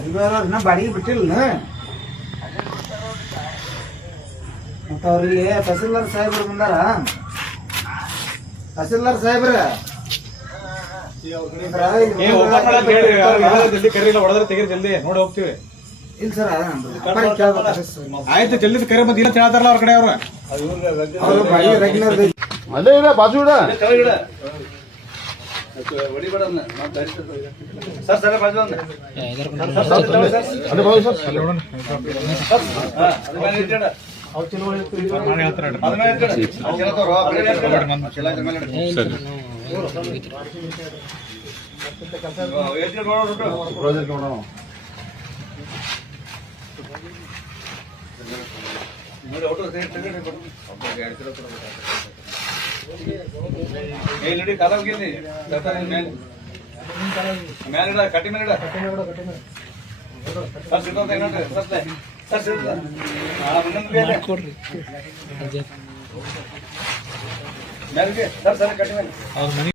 ಇನ್ನ ಬಾಡಿಗೆ ಬಿಟ್ಟಿಲ್ಲ ಮತ್ತ ಅವ್ರಿಗೆ ತಹಸೀಲ್ದಾರ್ ಸಾಹೇಬ್ರು ಬಂದಾರ. ತಹಸೀಲ್ದಾರ್ ಸಾಹೇಬ್ರ ಜಲ್ದಿ ಕರೀಲ್ಲ, ಹೊಡೆದ್ರೆ ತೆಗೀರಿ ಜಲ್ದಿ ನೋಡಿ ಹೋಗ್ತೀವಿ. ಇಲ್ಲ ಸರ್ ಆಯ್ತು ಜಲ್ದಿ ಕರಿ ಮತ್ತೆ ಇಲ್ಲ ಹೇಳ್ತಾರಲ್ಲ ಅವ್ರ ಕಡೆ ಅವ್ರು ಅದೇ ಇಲ್ಲ ಬಾಜು ಇಡ ಸರ್ ಸರ್ ಬಾಜು ಮೇಲಿಡ ಕಟ್ಟಿ ಮೇಲಿಡ ಸರ್ ಸರ್ ಕಟ್ಟಿ ಮೇಲೆ